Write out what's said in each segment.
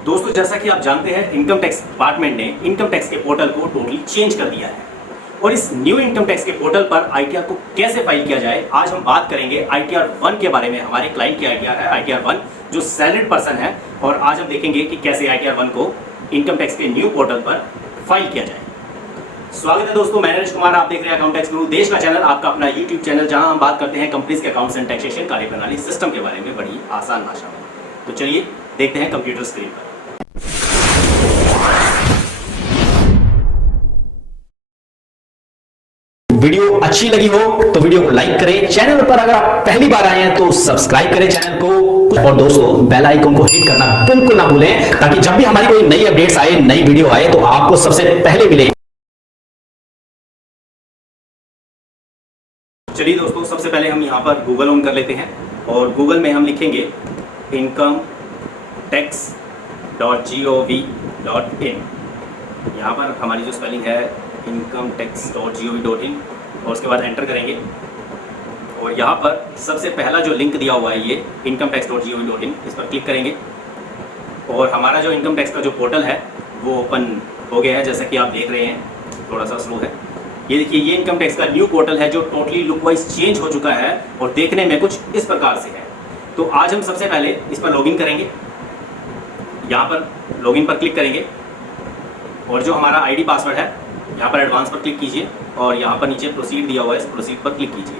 दोस्तों, जैसा कि आप जानते हैं, इनकम टैक्स डिपार्टमेंट ने इनकम टैक्स के पोर्टल को टोटली चेंज कर दिया है और इस न्यू इनकम टैक्स के पोर्टल पर आईटीआर को कैसे फाइल किया जाए, आज हम बात करेंगे आईटीआर 1 के बारे में। हमारे क्लाइंट की आईटीआर है आईटीआर 1, जो सैलरीड पर्सन है, और आज हम देखेंगे कि कैसे आईटीआर 1 को इनकम टैक्स के न्यू पोर्टल पर फाइल किया जाए। स्वागत है दोस्तों, मैं नरेश कुमार, आप देख रहे हैं अकाउंट टैक्स गुरु, देश का चैनल, आपका अपना यूट्यूब चैनल, जहां हम बात करते हैं कंपनीज के अकाउंट्स एंड टैक्सेशन कार्यप्रणाली सिस्टम के बारे में बड़ी आसान भाषा में। तो चलिए देखते हैं कंप्यूटर स्क्रीन पर। वीडियो अच्छी लगी हो तो वीडियो को लाइक करें, चैनल पर अगर आप पहली बार आए हैं तो सब्सक्राइब करें चैनल को, और दोस्तों बेल आइकन को हिट करना बिल्कुल ना भूलें, ताकि जब भी हमारी कोई नई अपडेट्स आए, नई वीडियो आए, तो आपको सबसे पहले मिले। चलिए दोस्तों, सबसे पहले हम यहाँ पर गूगल ऑन कर लेते हैं और गूगल में हम लिखेंगे incometax.gov.in। यहाँ पर हमारी जो स्पेलिंग है incometax.gov.in, और उसके बाद एंटर करेंगे और यहाँ पर सबसे पहला जो लिंक दिया हुआ है ये incometax.gov.in, इस पर क्लिक करेंगे और हमारा जो इनकम टैक्स का जो पोर्टल है वो ओपन हो गया है। जैसा कि आप देख रहे हैं, थोड़ा सा स्लो है। ये देखिए, ये इनकम टैक्स का न्यू पोर्टल है जो टोटली लुक वाइज चेंज हो चुका है और देखने में कुछ इस प्रकार से है। तो आज हम सबसे पहले इस पर लॉगिन करेंगे। यहाँ पर लॉगिन पर क्लिक करेंगे और जो हमारा आईडी पासवर्ड है यहाँ पर एडवांस पर क्लिक कीजिए और यहाँ पर नीचे प्रोसीड दिया हुआ है, इस प्रोसीड पर क्लिक कीजिए।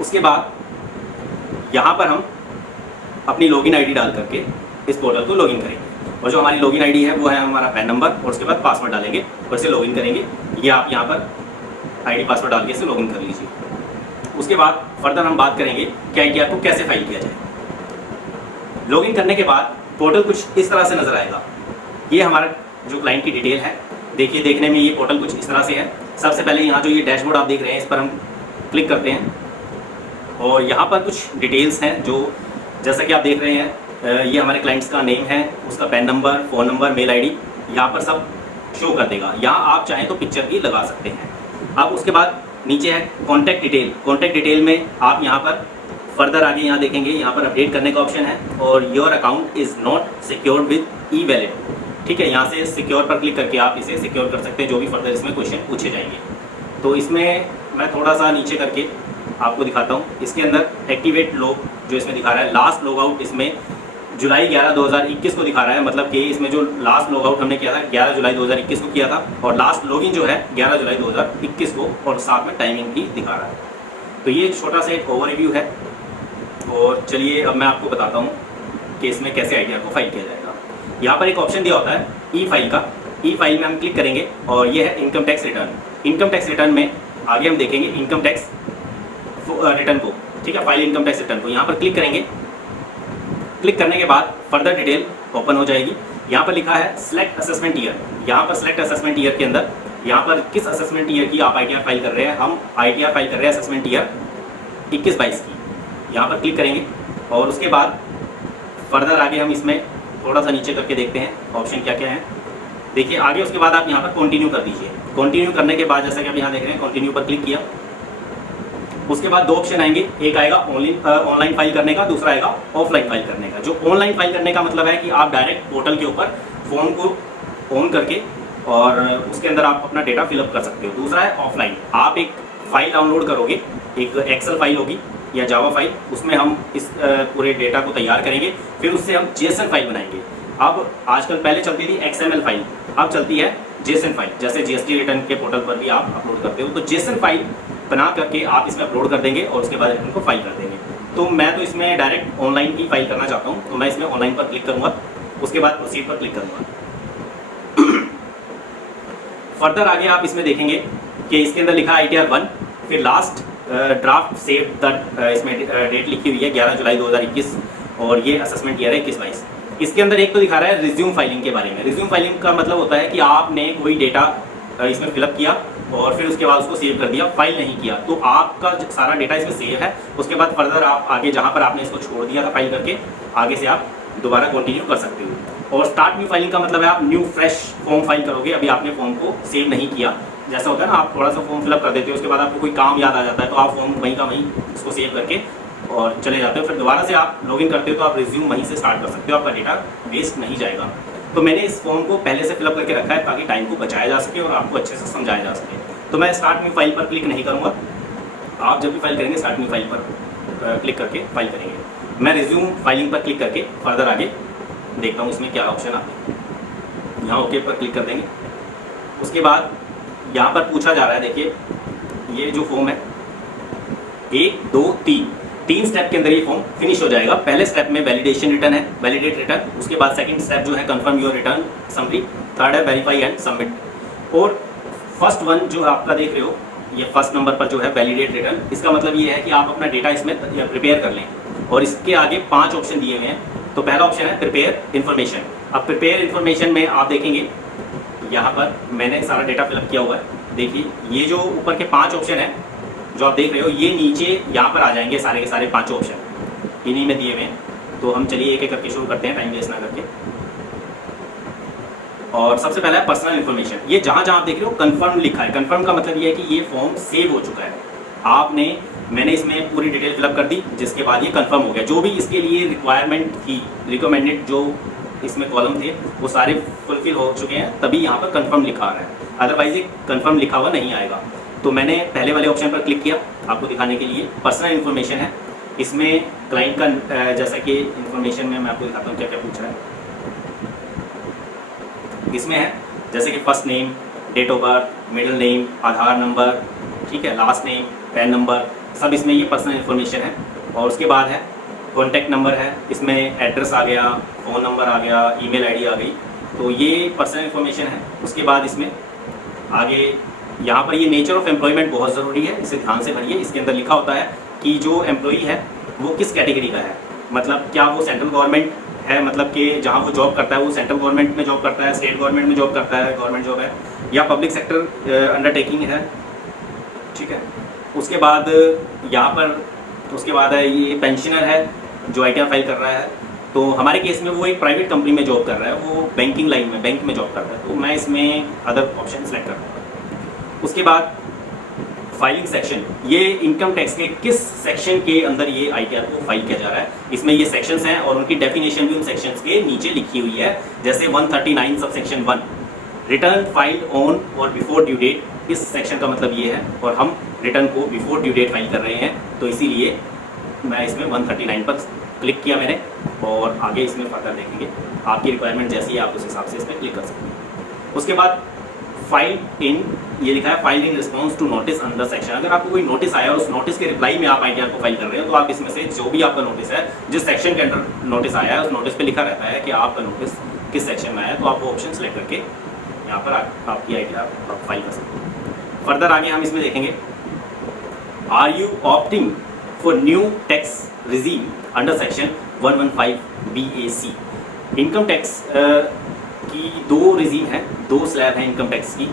उसके बाद यहाँ पर हम अपनी लॉगिन आईडी डाल करके इस पोर्टल को लॉगिन करेंगे और जो हमारी लॉगिन आईडी है वो है हमारा पैन नंबर, और उसके बाद पासवर्ड डालेंगे और इसे लॉगिन करेंगे। ये आप यहाँ पर आईडी पासवर्ड डाल के इसे लॉगिन कर लीजिए। उसके बाद फर्दर हम बात करेंगे कि आईटीआर को कैसे फाइल किया जाए। लॉगिन करने के बाद पोर्टल कुछ इस तरह से नजर आएगा। ये हमारा जो क्लाइंट की डिटेल है, देखिए देखने में ये पोर्टल कुछ इस तरह से है। सबसे पहले यहाँ जो ये डैशबोर्ड आप देख रहे हैं, इस पर हम क्लिक करते हैं और यहाँ पर कुछ डिटेल्स हैं जो, जैसा कि आप देख रहे हैं, ये हमारे क्लाइंट्स का नेम है, उसका PAN number, phone number, mail ID यहाँ पर सब शो कर देगा। यहाँ आप चाहें तो पिक्चर भी लगा सकते हैं। अब उसके बाद नीचे है कॉन्टैक्ट डिटेल। कॉन्टैक्ट डिटेल में आप यहाँ पर फर्दर आगे यहाँ देखेंगे, यहाँ पर अपडेट करने का ऑप्शन है और your account is not secured with E wallet. ठीक है, यहाँ से सिक्योर पर क्लिक करके आप इसे सिक्योर कर सकते हैं, जो भी फर्दर इसमें क्वेश्चन पूछे जाएंगे। तो इसमें मैं थोड़ा सा नीचे करके आपको दिखाता हूँ। इसके अंदर एक्टिवेट लॉग जो इसमें दिखा रहा है, लास्ट लॉग आउट इसमें जुलाई 11 2021 को दिखा रहा है। मतलब कि इसमें जो लास्ट लॉग आउट हमने किया था 11 जुलाई 2021 को किया था और लास्ट लॉगिन जो है 11 जुलाई 2021 को, और साथ में टाइमिंग भी दिखा रहा है। तो ये छोटा सा एक ओवरव्यू है और चलिए अब मैं आपको बताता हूँ कि इसमें कैसे आईटीआर को फाइल किया जाएगा। यहाँ पर एक ऑप्शन दिया होता है ई फाइल का। ई फाइल में हम क्लिक करेंगे और ये है income tax return. Income tax return में आगे हम देखेंगे इनकम टैक्स रिटर्न को। ठीक है, फाइल इनकम टैक्स रिटर्न को यहाँ पर क्लिक करेंगे। क्लिक करने के बाद फर्दर डिटेल ओपन हो जाएगी। यहाँ पर लिखा है सिलेक्ट असेसमेंट ईयर। यहाँ पर सिलेक्ट असेसमेंट ईयर के अंदर यहाँ पर किस असेसमेंट ईयर की आप आईटीआर फाइल कर रहे हैं। हम आईटीआर फाइल कर रहे हैं असेसमेंट ईयर 21-22 की। यहाँ पर क्लिक करेंगे और उसके बाद फर्दर आगे हम इसमें थोड़ा सा नीचे करके देखते हैं ऑप्शन क्या क्या है। देखिए आगे, उसके बाद आप यहाँ पर कंटिन्यू कर दीजिए। कंटिन्यू करने के बाद जैसा कि आप यहाँ देख रहे हैं, कंटिन्यू पर क्लिक किया। उसके बाद दो ऑप्शन आएंगे, एक आएगा ऑनलाइन फाइल करने का, दूसरा आएगा ऑफलाइन फाइल करने का। जो ऑनलाइन फाइल करने का मतलब है कि आप डायरेक्ट पोर्टल के ऊपर फॉर्म को ऑन करके और उसके अंदर आप अपना डेटा फिलअप कर सकते हो। दूसरा है ऑफलाइन, आप एक फाइल डाउनलोड करोगे, एक एक्सेल फाइल होगी या जावा फाइल, उसमें हम इस पूरे डेटा को तैयार करेंगे, फिर उससे हम जेसन फाइल बनाएंगे। अब आजकल पहले चलती थी एक्सएमएल फाइल, अब चलती है जेसन फाइल। जैसे जीएसटी रिटर्न के पोर्टल पर भी आप अपलोड करते हो, तो जेसन फाइल बना करके आप इसमें अपलोड कर देंगे और उसके बाद रिटर्न को फाइल कर देंगे। तो मैं तो इसमें डायरेक्ट ऑनलाइन ही फाइल करना चाहता हूँ, तो मैं इसमें ऑनलाइन पर क्लिक करूँगा। उसके बाद प्रोसीड पर क्लिक करूँगा। फर्दर आगे आप इसमें देखेंगे कि इसके अंदर लिखा है आईटीआर 1, फिर लास्ट ड्राफ्ट सेव द, इसमें डेट लिखी हुई है 11 जुलाई 2021 और ये असेसमेंट ईयर है 21-22। इसके अंदर एक तो दिखा रहा है रिज्यूम फाइलिंग के बारे में। रिज्यूम फाइलिंग का मतलब होता है कि आपने कोई डेटा इसमें फिलअप किया और फिर उसके बाद उसको सेव कर दिया, फाइल नहीं किया, तो आपका सारा डेटा इसमें सेव है। उसके बाद फर्दर आप आगे जहाँ पर आपने इसको छोड़ दिया था फाइल करके, आगे से आप दोबारा कंटिन्यू कर सकते हो। और स्टार्ट न्यू फाइलिंग का मतलब है आप न्यू फ्रेश फॉर्म फाइल करोगे, अभी आपने फॉर्म को सेव नहीं किया। जैसा होता है ना, आप थोड़ा सा फॉर्म फिलअप कर देते हो, उसके बाद आपको कोई काम याद आ जाता है तो आप फॉर्म वहीं का वहीं इसको सेव करके और चले जाते हो, फिर दोबारा से आप लॉगिन करते हो तो आप रिज्यूम वहीं से स्टार्ट कर सकते हो, आपका डेटा वेस्ट नहीं जाएगा। तो मैंने इस फॉर्म को पहले से फिलअप करके रखा है ताकि टाइम को बचाया जा सके और आपको अच्छे से समझाया जा सके। तो मैं स्टार्ट न्यू फाइल पर क्लिक नहीं करूँगा, आप जब भी फाइल करेंगे स्टार्ट न्यू फाइल पर क्लिक करके फाइल करेंगे। मैं रिज्यूम फाइलिंग पर क्लिक करके फर्दर आगे देखता हूँ इसमें क्या ऑप्शन आते हैं। यहाँ ओके पर क्लिक कर देंगे। उसके बाद यहाँ पर पूछा जा रहा है, देखिए ये जो फॉर्म है 1 2 3 स्टेप के अंदर ये फॉर्म फिनिश हो जाएगा। पहले स्टेप में वैलिडेशन रिटर्न है, वैलिडेट रिटर्न। उसके बाद सेकंड स्टेप जो है confirm your return summary. Third है वेरीफाई एंड सबमिट। और फर्स्ट वन जो आपका देख रहे हो ये फर्स्ट नंबर पर जो है वैलिडेट रिटर्न, इसका मतलब ये है कि आप अपना डेटा इसमें प्रिपेयर कर लें। और इसके आगे 5 ऑप्शन दिए हुए हैं। तो पहला ऑप्शन है प्रिपेयर इन्फॉर्मेशन। अब प्रिपेयर इन्फॉर्मेशन में आप देखेंगे यहाँ पर मैंने सारा डेटा फिलअप किया हुआ है। देखिए ये जो ऊपर के 5 ऑप्शन है जो आप देख रहे हो, ये नीचे यहाँ पर आ जाएंगे सारे के सारे 5 ऑप्शन इन्हीं में दिए हुए हैं। तो हम चलिए एक एक करके शुरू करते हैं टाइम वेस्ट ना करके। और सबसे पहला है पर्सनल इन्फॉर्मेशन। ये जहाँ जहाँ आप देख रहे हो कंफर्म लिखा है। कंफर्म का मतलब ये है कि ये फॉर्म सेव हो चुका है, मैंने इसमें पूरी डिटेल फिलअप कर दी, जिसके बाद ये कंफर्म हो गया। जो भी इसके लिए रिक्वायरमेंट थी, रिकमेंडेड जो इसमें कॉलम थे वो सारे फुलफिल हो चुके हैं, तभी यहाँ पर कंफर्म लिखा आ रहा है, अदरवाइज ये कंफर्म लिखा हुआ नहीं आएगा। तो मैंने पहले वाले ऑप्शन पर क्लिक किया आपको दिखाने के लिए। पर्सनल इन्फॉर्मेशन है, इसमें क्लाइंट का जैसा कि इन्फॉर्मेशन में मैं आपको दिखाता हूँ क्या क्या पूछ रहा है। इसमें है जैसे कि first name, date of birth, middle name, Aadhaar number, ठीक है, लास्ट नेम, पैन नंबर, सब इसमें ये पर्सनल इन्फॉर्मेशन है। और उसके बाद है कॉन्टैक्ट नंबर है, इसमें एड्रेस आ गया, फ़ोन नंबर आ गया, ईमेल आईडी आ गई। तो ये पर्सनल इन्फॉर्मेशन है। उसके बाद इसमें आगे यहाँ पर ये नेचर ऑफ एम्प्लॉयमेंट बहुत ज़रूरी है, इसे ध्यान से भरिए। इसके अंदर लिखा होता है कि जो एम्प्लॉई है वो किस कैटेगरी का है, मतलब क्या वो सेंट्रल गवर्नमेंट है, मतलब कि जहाँ वो जॉब करता है वो सेंट्रल गवर्नमेंट में जॉब करता है, स्टेट गवर्नमेंट में जॉब करता है, गवर्नमेंट जॉब है, या पब्लिक सेक्टर अंडरटेकिंग है, ठीक है। उसके बाद यहाँ पर उसके बाद है ये पेंशनर है जो ITR फाइल कर रहा है। तो हमारे केस में वो एक प्राइवेट कंपनी में जॉब कर रहा है, वो बैंकिंग लाइन में, बैंक में जॉब कर रहा है, तो मैं इसमें अदर ऑप्शन सेलेक्ट करूँगा। उसके बाद फाइलिंग सेक्शन, ये इनकम टैक्स के किस सेक्शन के अंदर ये ITR को फाइल किया जा रहा है, इसमें ये सेक्शंस हैं और उनकी डेफिनेशन भी उन सेक्शंस के नीचे लिखी हुई है। जैसे 139 sub section 1 return file on और बिफोर ड्यू डेट, इस सेक्शन का मतलब ये है और हम रिटर्न को बिफोर ड्यू डेट फाइल कर रहे हैं, तो इसीलिए मैं इसमें 139 पर क्लिक किया मैंने। और आगे इसमें फर्दर देखेंगे, आपकी रिक्वायरमेंट जैसी है आप उस हिसाब से इसमें क्लिक कर सकते हैं। उसके बाद फाइल इन, ये लिखा है file in response to notice under section. अगर आपको कोई नोटिस आया और उस नोटिस के रिप्लाई में आप ITR को फाइल कर रहे हो, तो आप इसमें से जो भी आपका नोटिस है, जिस सेक्शन के अंडर नोटिस आया है उस नोटिस पे लिखा रहता है कि आपका नोटिस किस सेक्शन में आया है, तो आप वो ऑप्शन सेलेक्ट करके यहाँ पर आपकी ITR आप फाइल कर सकते हैं। फर्दर आगे हम इसमें देखेंगे are you opting for new tax regime under section 115 BAC। Income tax की 2 रिजीम है, 2 स्लैब हैं इनकम टैक्स की,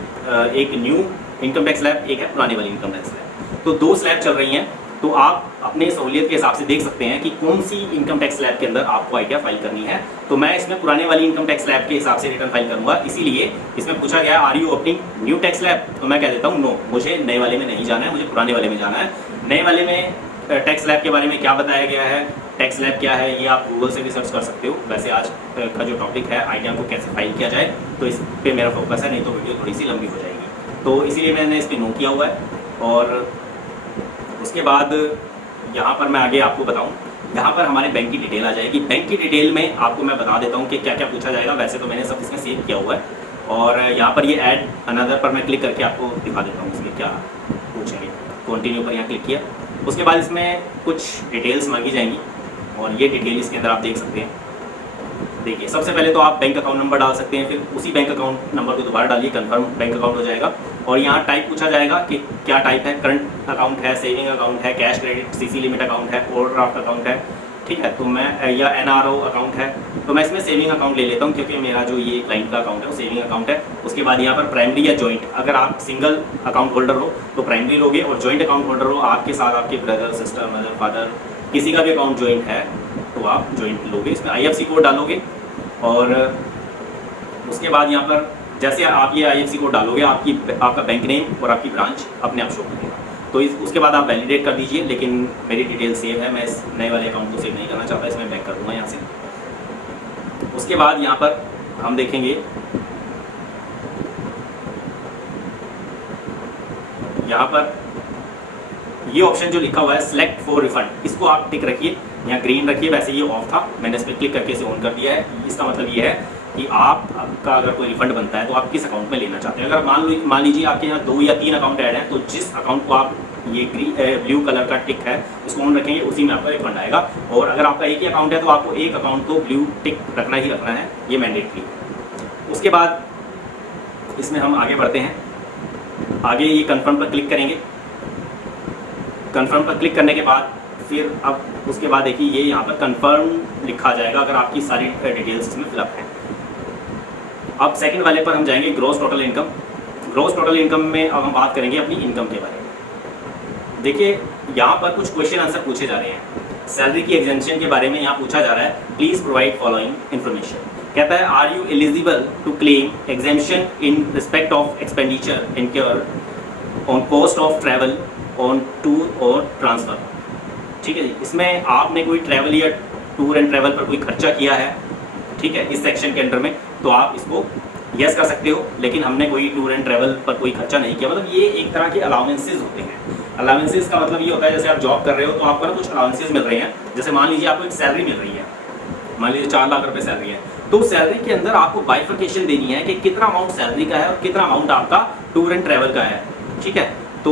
एक न्यू इनकम टैक्स स्लैब, एक है पुराने वाली इनकम टैक्स स्लैब। तो 2 स्लैब चल रही हैं, तो आप अपने सहूलियत के हिसाब से देख सकते हैं कि कौन सी इनकम टैक्स स्लैब के अंदर आपको ITR फाइल करनी है। तो मैं इसमें पुराने वाली इनकम टैक्स स्लैब के हिसाब से रिटर्न फाइल करूंगा, इसीलिए इसमें पूछा गया are you opening new tax slab, तो मैं कह देता हूँ नो, मुझे नए वाले में नहीं जाना है, मुझे पुराने वाले में जाना है। नए वाले में टैक्स स्लैब के बारे में क्या बताया गया है, टैक्स स्लैब क्या है, ये आप गूगल से भी सर्च कर सकते हो। वैसे आज का जो टॉपिक है ITR को कैसे फाइल किया जाए, तो इस पे मेरा फोकस है, नहीं तो वीडियो थोड़ी सी लंबी हो जाएगी, तो इसीलिए मैंने इस पर नो किया हुआ है। और उसके बाद यहाँ पर मैं आगे आपको बताऊँ, यहाँ पर हमारे बैंक की डिटेल आ जाएगी। बैंक की डिटेल में आपको मैं बता देता हूँ कि क्या क्या पूछा जाएगा। वैसे तो मैंने सब इसमें सेव किया हुआ है, और यहाँ पर ये ऐड अनदर पर मैं क्लिक करके आपको दिखा देता हूँ इसमें क्या पूछेंगे। कंटिन्यू पर यहाँ क्लिक किया, उसके बाद इसमें कुछ डिटेल्स मांगी जाएंगी और ये डिटेल इसके अंदर आप देख सकते हैं। देखिए सबसे पहले तो आप बैंक अकाउंट नंबर डाल सकते हैं, फिर उसी बैंक अकाउंट नंबर को दोबारा डालिए, कंफर्म बैंक अकाउंट हो जाएगा। और यहाँ टाइप पूछा जाएगा कि क्या टाइप है, करंट अकाउंट है, सेविंग अकाउंट है, cash credit CC limit account है, ओवरड्राफ्ट अकाउंट है, ठीक है। तो मैं या NRO अकाउंट है, तो मैं इसमें सेविंग अकाउंट ले लेता हूँ क्योंकि मेरा जो ये क्लाइंट का अकाउंट है वो सेविंग अकाउंट है। उसके बाद यहाँ पर प्राइमरी या जॉइंट, अगर आप सिंगल अकाउंट होल्डर हो तो प्राइमरी लोगे, और जॉइंट अकाउंट होल्डर हो आपके साथ आपके ब्रदर, सिस्टर, मदर, फादर, किसी का भी अकाउंट जॉइंट है तो आप जॉइंट लोगे। इसमें IFSC कोड डालोगे, और उसके बाद यहाँ पर जैसे आप ये IFSC कोड डालोगे आपका बैंक नेम और आपकी ब्रांच अपने आप शो करेगा। तो तो उसके बाद आप वैलिडेट कर दीजिए, लेकिन मेरी डिटेल सेव है, मैं इस नए वाले अकाउंट को सेव नहीं करना चाहता, इसमें बैक कर दूंगा यहाँ से। उसके बाद यहाँ पर हम देखेंगे, यहाँ पर ये ऑप्शन जो लिखा हुआ है सेलेक्ट फॉर रिफंड, इसको आप टिक रखिए, यहाँ ग्रीन रखिए। वैसे ये ऑफ था, मैंने इस पर क्लिक करके इसे ऑन कर दिया है। इसका मतलब ये है कि आपका अगर कोई रिफंड बनता है तो आप किस अकाउंट में लेना चाहते हैं। अगर मान लीजिए आपके यहाँ 2 या 3 अकाउंट ऐड हैं, तो जिस अकाउंट को आप ये ब्लू कलर का टिक है इसको ऑन रखेंगे, उसी में आपका रिफंड आएगा। और अगर आपका एक ही अकाउंट है तो आपको एक अकाउंट को ब्लू टिक रखना ही रखना है, ये मैंडेटरी। उसके बाद इसमें हम आगे बढ़ते हैं। आगे ये कन्फर्म पर क्लिक करेंगे। कन्फर्म पर क्लिक करने के बाद फिर अब उसके बाद देखिए ये यहाँ पर कन्फर्म लिखा जाएगा अगर आपकी सारी डिटेल्स इसमें फिलअप हैं। अब सेकंड वाले पर हम जाएंगे, gross total income. Gross total income में अब हम बात करेंगे अपनी इनकम के बारे में। देखिए यहाँ पर कुछ क्वेश्चन आंसर पूछे जा रहे हैं। सैलरी की एग्जेम्पशन के बारे में यहाँ पूछा जा रहा है, प्लीज़ प्रोवाइड फॉलोइंग इन्फॉर्मेशन। कहता है are you eligible to claim exemption in respect of expenditure incurred on cost of travel on tour और ट्रांसफ़र। ठीक है जी, इसमें आपने कोई ट्रैवल या टूर एंड ट्रैवल पर कोई खर्चा किया है, ठीक है, इस सेक्शन के अंडर में, तो आप इसको यस कर सकते हो। लेकिन हमने कोई टूर एंड ट्रैवल पर कोई खर्चा नहीं किया। मतलब ये एक तरह के अलाउंसेस होते हैं। अलाउंसेस का मतलब ये होता है जैसे आप जॉब कर रहे हो तो आपको ना कुछ अलाउंसेस मिल रहे हैं। जैसे मान लीजिए आपको एक सैलरी मिल रही है, मान लीजिए 4 लाख रुपए सैलरी है, तो सैलरी के अंदर आपको बाइफर्केशन देनी है कि कितना अमाउंट सैलरी का है और कितना अमाउंट आपका टूर एंड ट्रैवल का है। ठीक है, तो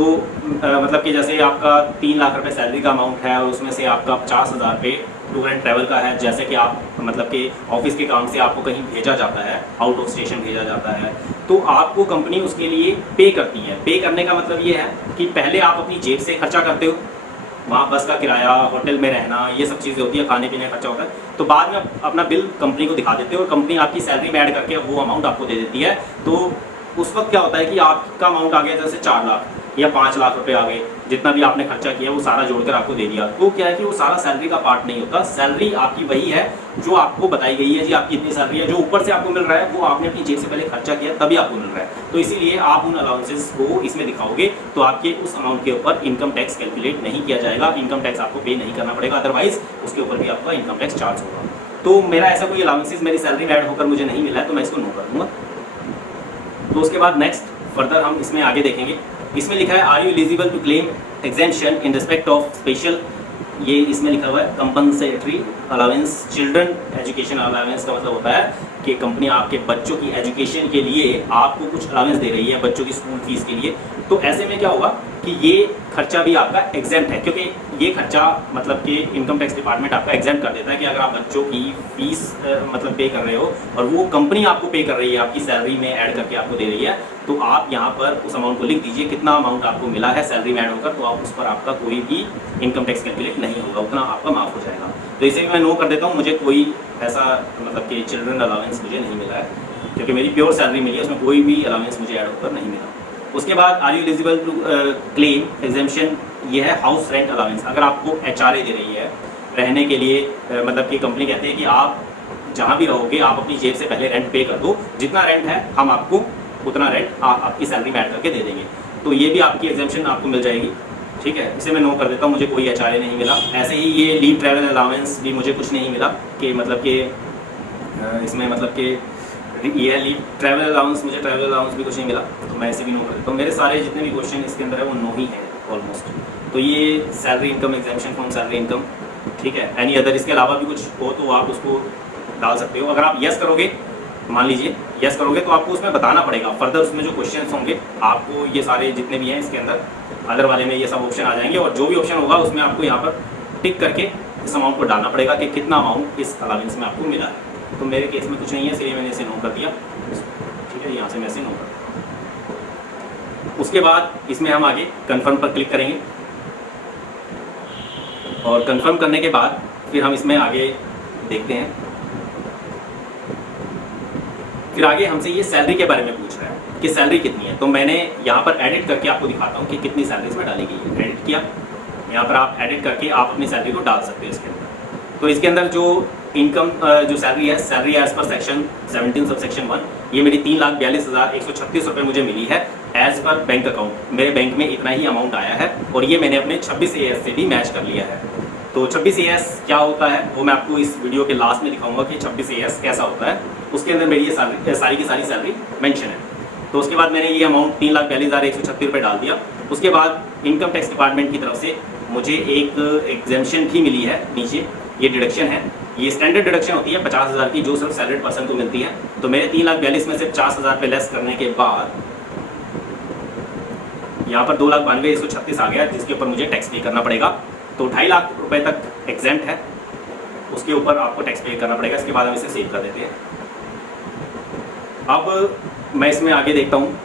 मतलब कि जैसे आपका 3 लाख रुपए सैलरी का अमाउंट है और उसमें से आपका 50,000 रुपये टूर एंड ट्रैवल का है। जैसे कि आप मतलब कि ऑफिस के काम से आपको कहीं भेजा जाता है, आउट ऑफ स्टेशन भेजा जाता है, तो आपको कंपनी उसके लिए पे करती है। पे करने का मतलब ये है कि पहले आप अपनी जेब से खर्चा करते हो, वहाँ बस का किराया, होटल में रहना, ये सब चीज़ें होती है, खाने पीने का खर्चा होता है। तो बाद में अपना बिल कंपनी को दिखा देते हो और कंपनी आपकी सैलरी में ऐड करके वो अमाउंट आपको दे देती है। तो उस वक्त क्या होता है कि आपका अमाउंट आ गया जैसे 4 लाख या 5 लाख रुपए आ गए, जितना भी आपने खर्चा किया वो सारा जोड़कर आपको दे दिया। तो क्या है कि वो सारा सैलरी का पार्ट नहीं होता। सैलरी आपकी वही है जो आपको बताई गई है, जी आपकी इतनी सैलरी है। जो ऊपर से आपको मिल रहा है वो आपने अपनी जेब से पहले खर्चा किया तभी आपको मिल रहा है। तो इसीलिए आप उन अलाउंसेस को इसमें दिखाओगे तो आपके उस अमाउंट के ऊपर इनकम टैक्स कैलकुलेट नहीं किया जाएगा, इनकम टैक्स आपको पे नहीं करना पड़ेगा, अदरवाइज उसके ऊपर भी आपका इनकम टैक्स चार्ज होगा। तो मेरा ऐसा कोई अलाउंसेस मेरी सैलरी में ऐड होकर मुझे नहीं मिला है तो मैं इसको नो कर दूँगा। तो उसके बाद नेक्स्ट फर्दर हम इसमें आगे देखेंगे। इसमें लिखा है are you eligible to claim exemption in respect of special, ये इसमें लिखा हुआ है compensatory allowance children education allowance. का मतलब होता है कि कंपनी आपके बच्चों की एजुकेशन के लिए आपको कुछ अलाउंस दे रही है, बच्चों की स्कूल फीस के लिए। तो ऐसे में क्या होगा कि ये खर्चा भी आपका एग्जेम्प्ट है, क्योंकि ये खर्चा मतलब कि इनकम टैक्स डिपार्टमेंट आपका एग्जेम्प्ट कर देता है कि अगर आप बच्चों की फीस मतलब पे कर रहे हो और वो कंपनी आपको पे कर रही है, आपकी सैलरी में ऐड करके आपको दे रही है, तो आप यहाँ पर उस अमाउंट को लिख दीजिए कितना अमाउंट आपको मिला है सैलरी में ऐड होकर, तो आप उस पर आपका कोई भी इनकम टैक्स कैलकुलेट नहीं होगा, उतना आपका माफ़ हो जाएगा। तो इसे भी मैं नो कर देता हूँ, मुझे कोई ऐसा मतलब कि चिल्ड्रन अलाउंस मुझे नहीं मिला है, क्योंकि मेरी प्योर सैलरी मिली है, उसमें कोई भी अलाउंस मुझे ऐड होकर नहीं मिला। उसके बाद are you eligible to claim exemption, ये है हाउस रेंट अलाउंस। अगर आपको HRA दे रही है रहने के लिए, मतलब कि कंपनी कहती है कि आप जहाँ भी रहोगे आप अपनी जेब से पहले रेंट पे कर दो, जितना रेंट है हम आपको उतना रेंट आपकी सैलरी में ऐड करके दे देंगे, तो ये भी आपकी एग्जेम्पशन आपको मिल जाएगी। ठीक है, इसे मैं नो कर देता हूँ, मुझे कोई HRA नहीं मिला। ऐसे ही ये लीव ट्रैवल अलाउंस भी मुझे कुछ नहीं मिला कि मतलब कि इसमें मतलब कि ये लीव ट्रैवल अलाउंस, मुझे ट्रैवल अलाउंस भी कुछ नहीं मिला, तो मैं ऐसे भी नो कर देता हूँ। मेरे सारे जितने भी क्वेश्चन इसके अंदर है वो नो ही है ऑलमोस्ट। तो ये salary income exemption from salary income, ठीक है। एनी अदर इसके अलावा भी कुछ हो तो आप उसको डाल सकते हो। अगर आप यस करोगे, मान लीजिए यस करोगे, तो आपको उसमें बताना पड़ेगा फर्दर, उसमें जो क्वेश्चन होंगे आपको ये सारे जितने भी हैं इसके अंदर अदर वाले में ये सब ऑप्शन आ जाएंगे, और जो भी ऑप्शन होगा उसमें आपको यहाँ पर टिक करके इस अमाउंट को डालना पड़ेगा कि कितना अमाउंट इस अलाउंस में आपको मिला है। तो मेरे केस में कुछ नहीं है, इसलिए मैंने इसे नो कर दिया। ठीक है, यहाँ से मैं इसे नो कर दिया। उसके बाद इसमें हम आगे कन्फर्म पर क्लिक करेंगे, और कन्फर्म करने के बाद फिर हम इसमें आगे देखते हैं। फिर आगे हमसे ये सैलरी के बारे में पूछ रहा है कि सैलरी कितनी है। तो मैंने यहाँ पर एडिट करके आपको दिखाता हूँ कि कितनी सैलरी इसमें डाली गई है। एडिट किया, यहाँ पर आप एडिट करके आप अपनी सैलरी को डाल सकते हो इसके अंदर। तो इसके अंदर जो इनकम जो सैलरी है, salary as per section 17 sub section 1, ये मेरी 3,42,136 रुपये मुझे मिली है एज पर बैंक अकाउंट मेरे बैंक में इतना ही अमाउंट आया है और ये मैंने अपने 26 AS से भी मैच कर लिया है। तो 26 AS क्या होता है वो मैं आपको इस वीडियो के लास्ट में दिखाऊंगा कि 26 AS कैसा होता है। उसके अंदर मेरी ये सारी की सारी सैलरी मेंशन है। तो उसके बाद मैंने ये अमाउंट 3,42,136 रुपये डाल दिया। उसके बाद इनकम टैक्स डिपार्टमेंट की तरफ से मुझे एक एग्जेम्पशन भी मिली है। नीचे ये डिडक्शन है, ये स्टैंडर्ड डिडक्शन होती है 50,000 की, जो सिर्फ सैलरीड पर्सन को मिलती है। तो मेरे 3,42,000 में से 50,000 पे लेस करने के बाद यहाँ पर 2,92,136 आ गया, जिसके ऊपर मुझे टैक्स पे करना पड़ेगा। तो 2.5 लाख रुपए तक एग्जेम्प्ट है, उसके ऊपर आपको टैक्स पे करना पड़ेगा। इसके बाद हम इसे सेव कर देते हैं। अब मैं इसमें आगे देखता हूँ,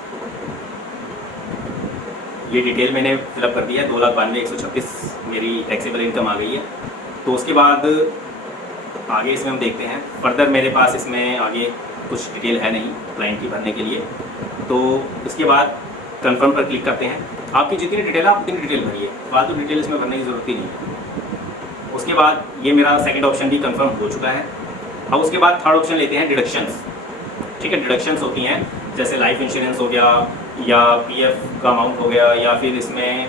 ये डिटेल मैंने फिलअप कर दी है। 2,92,136 मेरी टैक्सेबल इनकम आ गई है। तो उसके बाद आगे इसमें हम देखते हैं फर्दर। मेरे पास इसमें आगे कुछ डिटेल है नहीं क्लाइंट की भरने के लिए। तो इसके बाद कंफर्म पर क्लिक करते हैं। आपकी जितनी डिटेल है आप उतनी डिटेल भरिए, फालतू डिटेल इसमें भरने की ज़रूरत ही नहीं। उसके बाद ये मेरा सेकंड ऑप्शन भी कंफर्म हो चुका है। अब उसके बाद थर्ड ऑप्शन लेते हैं डिडक्शंस। ठीक है, डिडक्शंस होती हैं जैसे लाइफ इंश्योरेंस हो गया या PF का अमाउंट हो गया या फिर इसमें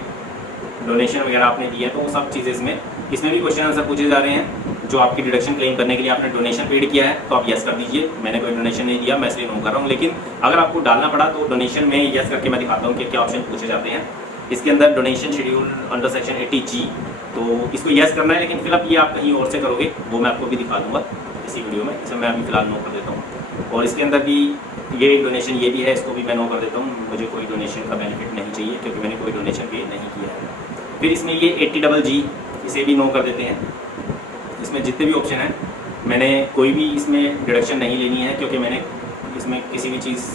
डोनेशन वगैरह आपने दिए हैं। तो वो सब चीज़ें इसमें भी क्वेश्चन आंसर पूछे जा रहे हैं। जो आपकी डिडक्शन क्लेम करने के लिए आपने डोनेशन पेड किया है तो आप यस कर दीजिए। मैंने कोई डोनेशन नहीं दिया, मैं इसलिए नो कर रहा हूँ। लेकिन अगर आपको डालना पड़ा तो डोनेशन में यस करके मैं दिखाता हूँ कि क्या ऑप्शन पूछे जाते हैं। इसके अंदर donation schedule under section 80G, तो इसको यस करना है। लेकिन फिलअप ये आप कहीं और से करोगे, वो मैं आपको भी दिखा दूँगा इसी वीडियो में। इसे मैं अभी फिलहाल नो कर देता हूँ। और इसके अंदर भी ये डोनेशन ये भी है, इसको भी मैं नो कर देता हूँ। मुझे कोई डोनेशन का बेनिफिट नहीं चाहिए क्योंकि मैंने कोई डोनेशन भी नहीं किया है। फिर इसमें ये 80GG, इसे भी नो कर देते हैं। इसमें जितने भी ऑप्शन हैं मैंने कोई भी इसमें डिडक्शन नहीं लेनी है क्योंकि मैंने इसमें किसी भी चीज़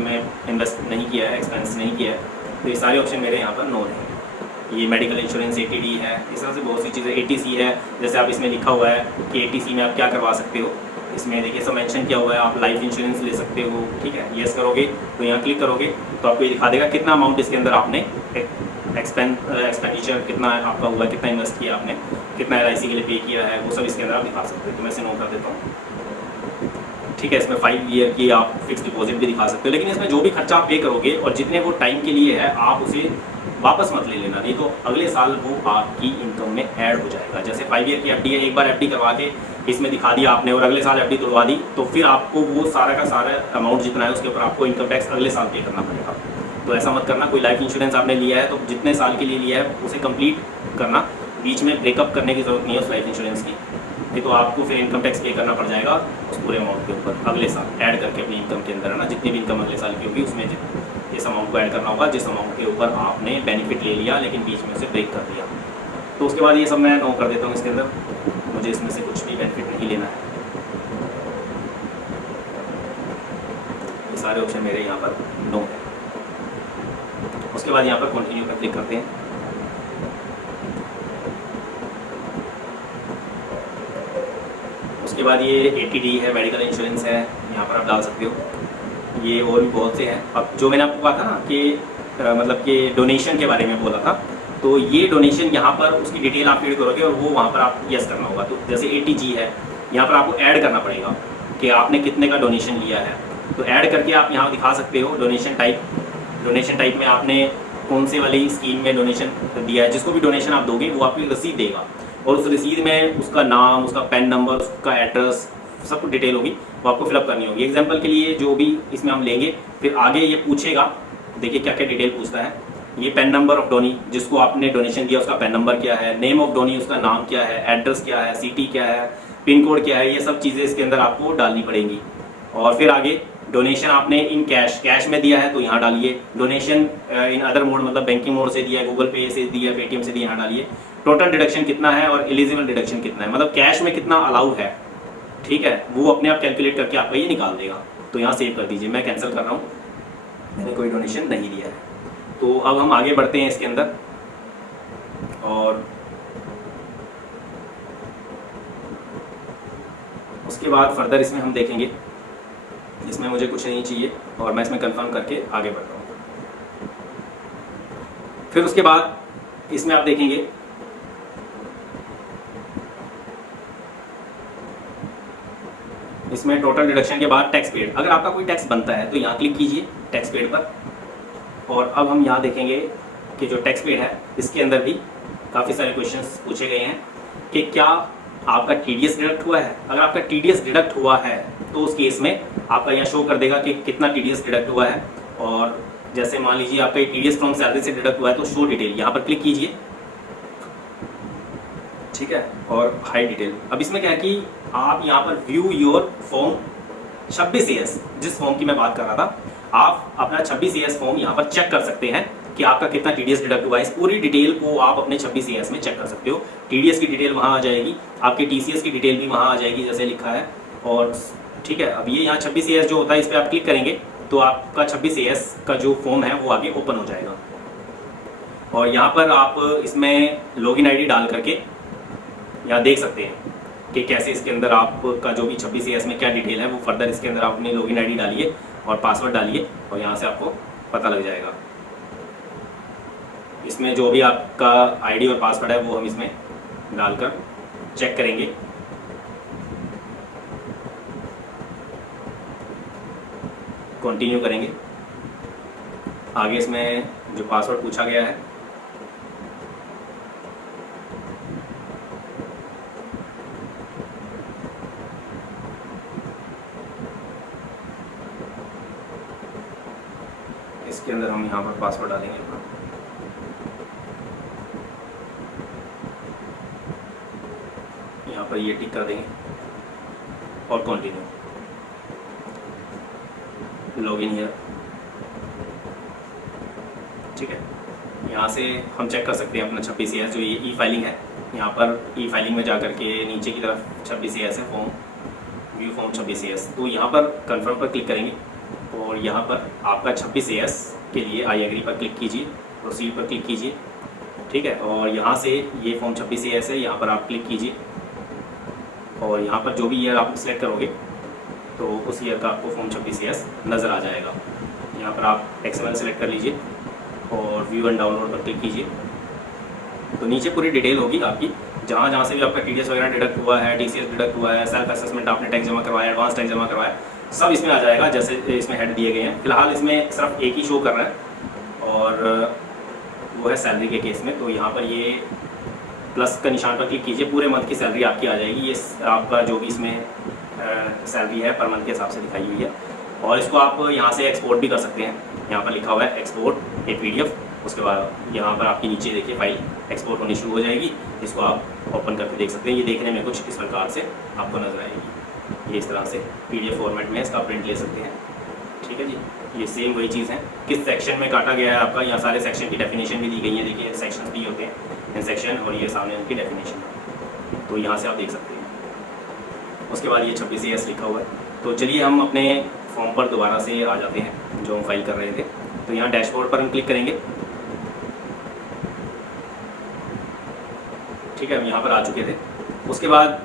में इन्वेस्ट नहीं किया है, एक्सपेंस नहीं किया है। तो ये सारे ऑप्शन मेरे यहाँ पर नो हैं। ये मेडिकल इंश्योरेंस 80D है, इस तरह से बहुत सी चीज़ें। 80C है, जैसे आप इसमें लिखा हुआ है कि 80C में आप क्या करवा सकते हो। इसमें देखिए सब मेंशन किया हुआ है, आप लाइफ इंश्योरेंस ले सकते हो। ठीक है, यस करोगे तो यहाँ क्लिक करोगे तो आपको ये दिखा देगा कितना अमाउंट इसके अंदर आपने एक्सपेंडिचर कितना आपका हुआ, कितना इन्वेस्ट किया आपने, कितना LIC के लिए पे किया है, वो सब इसके अंदर आप दिखा सकते हो। तो मैं इसे नो कर देता हूँ। ठीक है, इसमें 5 ईयर की आप फिक्स डिपॉजिट भी दिखा सकते हो। लेकिन इसमें जो भी खर्चा आप पे करोगे और जितने वो टाइम के लिए है आप उसे वापस मत ले लेना, नहीं तो अगले साल वो आपकी इनकम में ऐड हो जाएगा। जैसे 5 ईयर की FD है, एक बार FD करवा के इसमें दिखा दिया आपने और अगले साल FD तोड़वा दी तो फिर आपको वो सारा का सारा अमाउंट जितना है उसके ऊपर आपको इनकम टैक्स अगले साल पे करना पड़ेगा। तो ऐसा मत करना। कोई लाइफ इंश्योरेंस आपने लिया है तो जितने साल के लिए लिया है उसे कंप्लीट करना, बीच में ब्रेकअप करने की ज़रूरत नहीं है उस लाइफ इंश्योरेंस की। नहीं तो आपको फिर इनकम टैक्स पे करना पड़ जाएगा उस पूरे अमाउंट के ऊपर अगले साल ऐड करके अपनी इनकम के अंदर, है ना। जितनी भी इनकम अगले साल की होगी उसमें इस अमाउंट को ऐड करना होगा जिस अमाउंट के ऊपर आपने बेनिफिट ले लिया लेकिन बीच में उसे ब्रेक कर दिया। तो उसके बाद ये सब मैं नो कर देता हूँ। इसके अंदर मुझे इसमें से कुछ भी बेनिफिट नहीं लेना है। ये सारे ऑप्शन मेरे यहाँ पर नो है। उसके बाद यहाँ पर कंटिन्यू पर क्लिक करते हैं। उसके बाद ये 80D है, मेडिकल इंश्योरेंस है, यहाँ पर आप डाल सकते हो। ये और भी बहुत से हैं। अब जो मैंने आपको कहा था ना कि मतलब कि डोनेशन के बारे में बोला था, तो ये डोनेशन यहाँ पर उसकी डिटेल आप फीड करोगे और वो वहाँ पर आप यस करना होगा। तो जैसे 80G है, यहाँ पर आपको ऐड करना पड़ेगा कि आपने कितने का डोनेशन लिया है। तो ऐड करके आप यहाँ दिखा सकते हो डोनेशन टाइप में आपने कौन से वाली स्कीम में डोनेशन दिया है। जिसको भी डोनेशन आप दोगे वो आपको रसीद देगा और उस रसीद में उसका नाम, उसका पैन नंबर, उसका एड्रेस, सब कुछ डिटेल होगी, वो आपको फिलअप करनी होगी। एग्जांपल के लिए जो भी इसमें हम लेंगे, फिर आगे ये पूछेगा, देखिए क्या क्या डिटेल पूछता है। ये पैन नंबर ऑफ डोनी, जिसको आपने डोनेशन दिया उसका पैन नंबर क्या है, नेम ऑफ डोनी उसका नाम क्या है, एड्रेस क्या है, सिटी क्या है, पिन कोड क्या है, ये सब चीज़ें इसके अंदर आपको डालनी पड़ेंगी। और फिर आगे डोनेशन आपने इन कैश में दिया है तो यहाँ डालिए। डोनेशन इन अदर मोड मतलब बैंकिंग मोड से दिया है, गूगल पे से दिया है, पेटीएम से दिया, यहाँ डालिए। टोटल डिडक्शन कितना है और एलिजिबल डिडक्शन कितना है, मतलब कैश में कितना अलाउ है। ठीक है, वो अपने आप कैलकुलेट करके आपका ये निकाल देगा। तो यहाँ सेव कर दीजिए। मैं कैंसिल कर रहा हूँ, मैंने कोई डोनेशन नहीं दिया है। तो अब हम आगे बढ़ते हैं इसके अंदर और उसके बाद फर्दर इसमें हम देखेंगे। इसमें मुझे कुछ नहीं चाहिए और मैं इसमें कंफर्म करके आगे बढ़ रहा हूँ। फिर उसके बाद इसमें आप देखेंगे इसमें टोटल डिडक्शन के बाद टैक्स पेड। अगर आपका कोई टैक्स बनता है तो यहाँ क्लिक कीजिए टैक्स पेड पर। और अब हम यहाँ देखेंगे कि जो टेक्स्ट पेड है इसके अंदर भी काफ़ी सारे क्वेश्चंस पूछे गए हैं कि क्या आपका TDS डिडक्ट हुआ है। अगर आपका TDS डिडक्ट हुआ है तो उस केस में आपका यहाँ शो कर देगा कि कितना TDS डिडक्ट हुआ है। और जैसे मान लीजिए आपका TDS फ्रॉम सैलरी से डिडक्ट हुआ है तो शो डिटेल यहाँ पर क्लिक कीजिए, ठीक है, और हाई डिटेल। अब इसमें क्या है कि आप यहाँ पर व्यू योर फॉर्म 26AS, जिस फॉर्म की मैं बात कर रहा था, आप अपना 26AS फॉर्म यहाँ पर चेक कर सकते हैं कि आपका कितना TDS डिडक्ट हुआ है। इस पूरी डिटेल को आप अपने 26AS में चेक कर सकते हो। TDS की डिटेल वहाँ आ जाएगी, आपके TCS की डिटेल भी वहाँ आ जाएगी जैसे लिखा है। और ठीक है, अब ये यहाँ 26AS जो होता है इस पर आप क्लिक करेंगे तो आपका 26AS का जो फॉर्म है वो आगे ओपन हो जाएगा। और यहाँ पर आप इसमें लॉगिन ID डाल करके यहाँ देख सकते हैं कि कैसे इसके अंदर आपका जो भी 26AS में क्या डिटेल है वो फर्दर इसके अंदर आप अपनी लॉगिन ID डालिए और पासवर्ड डालिए और यहाँ से आपको पता लग जाएगा। इसमें जो भी आपका ID और पासवर्ड है वो हम इसमें डालकर चेक करेंगे। कंटिन्यू करेंगे। आगे इसमें जो पासवर्ड पूछा गया है इसके अंदर हम यहाँ पर पासवर्ड डालेंगे अपना। यहाँ पर ये टिक कर देंगे और कंटिन्यू। लॉगिन हियर, ठीक है। यहाँ से हम चेक कर सकते हैं अपना 26AS जो ये E-फाइलिंग है। यहाँ पर E-फाइलिंग में जाकर के नीचे की तरफ 26AS है, फॉर्म व्यू फॉर्म 26AS। तो यहाँ पर कंफर्म पर क्लिक करेंगे और यहाँ पर आपका 26AS के लिए आई एग्री पर क्लिक कीजिए, प्रोसीड पर क्लिक कीजिए, ठीक है। और यहाँ से ये फॉर्म 26AS है, यहाँ पर आप क्लिक कीजिए और यहाँ पर जो भी ईयर आप सिलेक्ट करोगे तो उस ईयर का आपको फॉर्म 26AS नज़र आ जाएगा। यहाँ पर आप XML सेलेक्ट कर लीजिए और व्यू एंड डाउनलोड पर क्लिक कीजिए। तो नीचे पूरी डिटेल होगी आपकी, जहाँ जहाँ से भी आपका TDS वगैरह डिडक्ट हुआ है, TCS डिडक्ट हुआ है, सेल्फ असेसमेंट आपने टैक्स जमा करवाया, एडवांस टैक्स जमा करवाया, सब इसमें आ जाएगा जैसे इसमें हेड दिए गए हैं। फिलहाल इसमें सिर्फ एक ही शो कर रहा है और वो है सैलरी के केस में। तो यहाँ पर ये प्लस का निशान पर क्लिक कीजिए, पूरे मंथ की सैलरी आपकी आ जाएगी। ये आपका जो भी इसमें सैलरी है पर मंथ के हिसाब से दिखाई हुई है। और इसको आप यहाँ से एक्सपोर्ट भी कर सकते हैं। यहाँ पर लिखा हुआ है एक्सपोर्ट ए PDF। उसके बाद यहाँ पर आपकी नीचे देखिए फाइल एक्सपोर्ट होनी शुरू हो जाएगी। इसको आप ओपन करके देख सकते हैं। ये देखने में कुछ इस प्रकार से आपको नजर आएगी। ये इस तरह से PDF फॉर्मेट में इसका प्रिंट ले सकते हैं, ठीक है जी। ये सेम वही चीज़ है। किस सेक्शन में काटा गया है आपका, यहाँ सारे सेक्शन की डेफिनेशन भी दी गई है। देखिए सेक्शन भी होते हैं इन सेक्शन और ये सामने उनकी डेफिनेशन, तो यहाँ से आप देख सकते हैं। उसके बाद ये 26AS लिखा हुआ है। तो चलिए हम अपने फॉर्म पर दोबारा से आ जाते हैं जो हम फाइल कर रहे थे। तो यहाँ डैशबोर्ड पर हम क्लिक करेंगे, ठीक है। हम यहाँ पर आ चुके थे। उसके बाद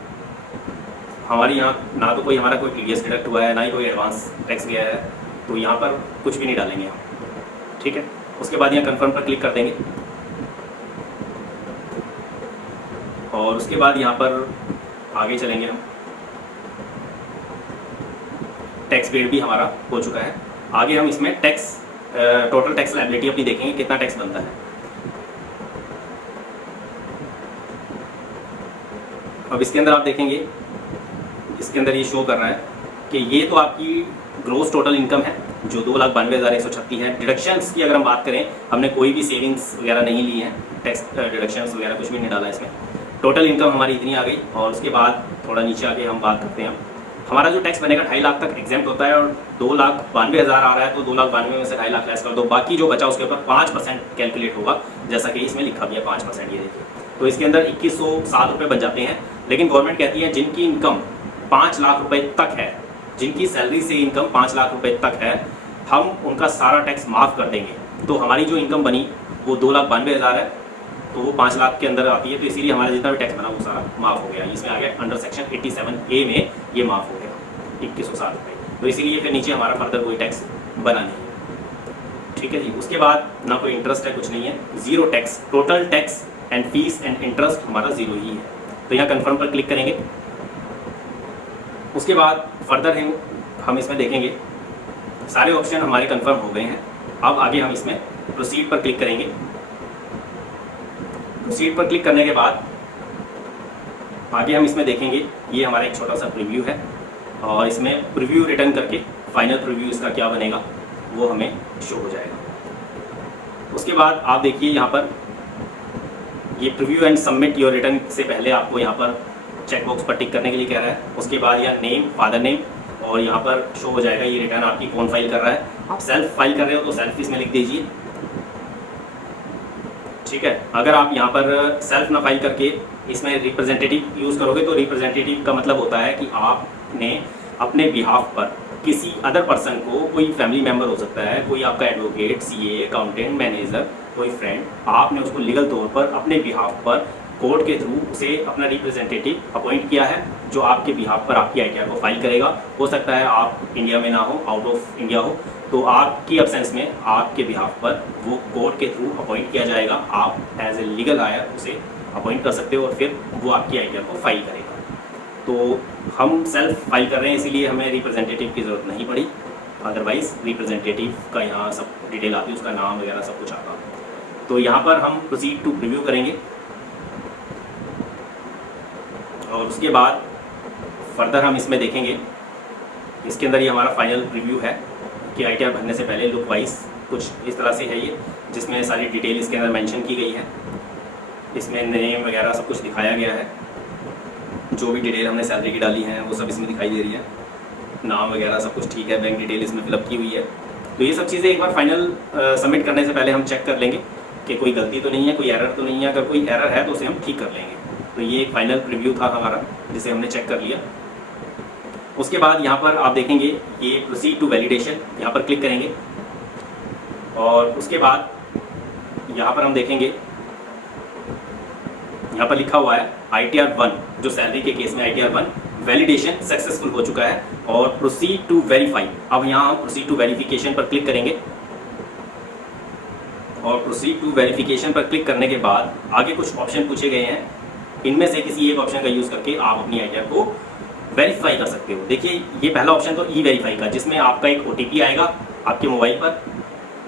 हमारी यहाँ ना तो कोई हमारा कोई TDS डिडक्ट हुआ है, ना ही कोई एडवांस टैक्स गया है, तो यहाँ पर कुछ भी नहीं डालेंगे हम, ठीक है। उसके बाद यहाँ कंफर्म पर क्लिक कर देंगे और उसके बाद यहाँ पर आगे चलेंगे हम। टैक्स पेड भी हमारा हो चुका है। आगे हम इसमें टैक्स टोटल टैक्स लायबिलिटी अपनी देखेंगे कितना टैक्स बनता है। अब इसके अंदर आप देखेंगे, इसके अंदर ये शो कर रहा है कि ये तो आपकी ग्रोस टोटल इनकम है जो 2,92,136 है। डिडक्शंस की अगर हम बात करें, हमने कोई भी सेविंग्स वगैरह नहीं ली है, टैक्स डिडक्शंस वगैरह कुछ भी नहीं डाला इसमें। टोटल इनकम हमारी इतनी आ गई। और उसके बाद थोड़ा नीचे आके हम बात करते हैं। हमारा जो टैक्स बनेगा 2.5 लाख तक एग्जेम्प्ट होता है और 2,92,000 आ रहा है तो 2,92,000 में से 2.5 लाख लेस कर दो, बाकी जो बचा उसके ऊपर 5% कैलकुलेट होगा, जैसा कि इसमें लिखा भी है 5%। ये देखिए, तो इसके अंदर 2107 रुपये बन जाते हैं। लेकिन गवर्नमेंट कहती है जिनकी इनकम 5 लाख रुपए तक है, जिनकी सैलरी से इनकम 5 लाख रुपए तक है, हम उनका सारा टैक्स माफ़ कर देंगे। तो हमारी जो इनकम बनी वो 2,92,000 है, तो वो 5 लाख के अंदर आती है। तो इसीलिए हमारा जितना भी टैक्स बना वो सारा माफ़ हो गया। इसमें आ गया अंडर सेक्शन 87A में ये माफ़ हो गया 2107 रुपये। तो इसीलिए फिर नीचे हमारा फर्दर कोई टैक्स बना नहीं है, ठीक है जी। उसके बाद ना कोई इंटरेस्ट है, कुछ नहीं है, zero tax. Total tax and fees and interest हमारा ज़ीरो ही है। तो यहाँ कन्फर्म पर क्लिक करेंगे। उसके बाद फर्दर हम इसमें देखेंगे सारे ऑप्शन हमारे कंफर्म हो गए हैं। अब आगे हम इसमें प्रोसीड पर क्लिक करेंगे। प्रोसीड पर क्लिक करने के बाद आगे हम इसमें देखेंगे, ये हमारा एक छोटा सा प्रीव्यू है और इसमें प्रीव्यू रिटर्न करके फाइनल प्रीव्यू इसका क्या बनेगा वो हमें शो हो जाएगा। उसके बाद आप देखिए यहाँ पर ये preview and submit your return से पहले आपको यहाँ पर चेकबॉक्स पर टिक करने के लिए कह रहा है। उसके बाद यह नेम, फादर नेम, और यहाँ पर शो हो जाएगा ये रिटर्न आपकी कौन फाइल कर रहा है। आप सेल्फ फाइल कर रहे हो तो सेल्फ इसमें लिख दीजिए, ठीक है। अगर आप यहाँ पर सेल्फ ना फाइल करके इसमें रिप्रेजेंटेटिव यूज़ करोगे तो रिप्रेजेंटेटिव का मतलब होता है कि आपने अपने बिहाफ पर किसी अदर पर्सन को, कोई फैमिली मेम्बर हो सकता है, कोई आपका एडवोकेट, सीए, अकाउंटेंट, मैनेजर, कोई फ्रेंड, आपने उसको लीगल तौर पर अपने बिहाफ पर कोर्ट के थ्रू उसे अपना रिप्रेजेंटेटिव अपॉइंट किया है जो आपके बिहाफ पर आपकी आईटीआर को फाइल करेगा। हो सकता है आप इंडिया में ना हो, आउट ऑफ इंडिया हो, तो आपकी एब्सेंस में आपके बिहाफ पर वो कोर्ट के थ्रू अपॉइंट किया जाएगा। आप एज ए लीगल हायर उसे अपॉइंट कर सकते हो और फिर वो आपकी आईटीआर को फाइल करेगा। तो हम सेल्फ फाइल कर रहे हैं इसीलिए हमें रिप्रेजेंटेटिव की ज़रूरत नहीं पड़ी, अदरवाइज़ रिप्रेजेंटेटिव का यहाँ सब डिटेल आती है, उसका नाम वगैरह सब कुछ आता। तो यहाँ पर हम प्रोसीड टू प्रीव्यू करेंगे और उसके बाद फर्दर हम इसमें देखेंगे, इसके अंदर ये हमारा फाइनल प्रीव्यू है कि आईटीआर भरने से पहले लुक वाइज कुछ इस तरह से है ये, जिसमें सारी डिटेल इसके अंदर मेंशन की गई है। इसमें नेम वगैरह सब कुछ दिखाया गया है, जो भी डिटेल हमने सैलरी की डाली है वो सब इसमें दिखाई दे रही है, नाम वगैरह सब कुछ ठीक है, बैंक डिटेल इसमें फिलअप की हुई है। तो ये सब चीज़ें एक बार फाइनल सबमिट करने से पहले हम चेक कर लेंगे कि कोई गलती तो नहीं है, कोई एरर तो नहीं है। अगर कोई एरर है तो उसे हम ठीक कर लेंगे। तो ये एक फाइनल प्रीव्यू था हमारा जिसे हमने चेक कर लिया। उसके बाद यहाँ पर आप देखेंगे ये प्रोसीड टू वैलिडेशन, यहाँ पर क्लिक करेंगे और उसके बाद यहाँ पर हम देखेंगे, यहाँ पर लिखा हुआ है ITR 1, जो सैलरी के केस में ITR 1 वैलिडेशन सक्सेसफुल हो चुका है और प्रोसीड टू वेरीफाई। अब यहाँ हम प्रोसीड टू वेरिफिकेशन पर क्लिक करेंगे और प्रोसीड टू वेरिफिकेशन पर क्लिक करने के बाद आगे कुछ ऑप्शन पूछे गए हैं। इनमें से किसी एक ऑप्शन का यूज़ करके आप अपनी आईटीआर को वेरीफाई कर सकते हो। देखिए ये पहला ऑप्शन तो ई वेरीफाई का, जिसमें आपका एक OTP आएगा आपके मोबाइल पर,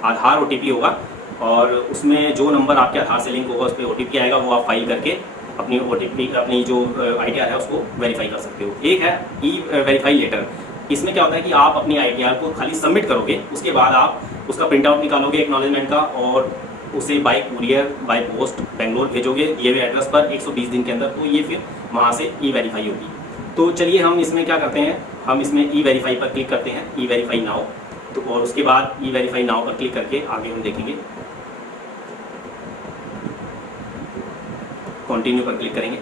आधार OTP होगा और उसमें जो नंबर आपके आधार से लिंक होगा उस पर OTP आएगा, वो आप फाइल करके अपनी OTP, अपनी जो आईटीआर है उसको वेरीफाई कर सकते हो। एक है ई वेरीफाई लेटर, इसमें क्या होता है कि आप अपनी आईटीआर को खाली सबमिट करोगे, उसके बाद आप उसका प्रिंट आउट निकालोगे एक्नॉलेजमेंट का और उसे bye courier, by post Bangalore भेजोगे दिए हुए एड्रेस पर 120 दिन के अंदर, तो ये फिर वहाँ से ई वेरीफाई होगी। तो चलिए हम इसमें क्या करते हैं, हम इसमें ई वेरीफाई पर क्लिक करते हैं, ई वेरीफाई नाउ। तो और उसके बाद ई वेरीफाई नाउ पर क्लिक करके आगे हम देखेंगे, कंटिन्यू पर क्लिक करेंगे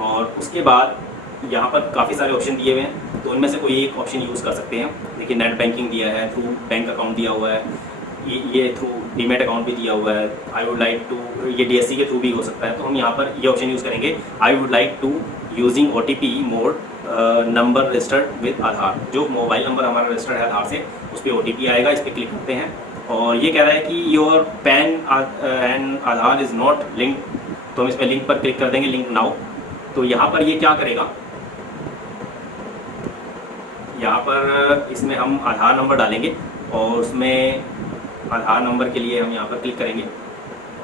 और उसके बाद यहाँ पर काफ़ी सारे ऑप्शन दिए हुए हैं, तो इनमें से कोई एक ऑप्शन यूज़ कर सकते हैं। देखिए नेट बैंकिंग दिया है, थ्रू बैंक अकाउंट दिया हुआ है, ये थ्रू डीमेट अकाउंट भी दिया हुआ है, आई वुड लाइक टू, ये DSC के थ्रू भी हो सकता है। तो हम यहाँ पर ये ऑप्शन यूज़ करेंगे, I would like to using OTP mode number registered with Aadhaar. जो मोबाइल नंबर हमारा रजिस्टर्ड है आधार से, उस पर OTP आएगा, इस पर क्लिक करते हैं और ये कह रहा है कि your pan and Aadhaar is not link, तो हम इस पर लिंक पर क्लिक कर देंगे, लिंक नाउ। तो यहाँ पर ये क्या करेगा, यहाँ पर इसमें हम आधार नंबर डालेंगे और उसमें आधार नंबर के लिए हम यहाँ पर क्लिक करेंगे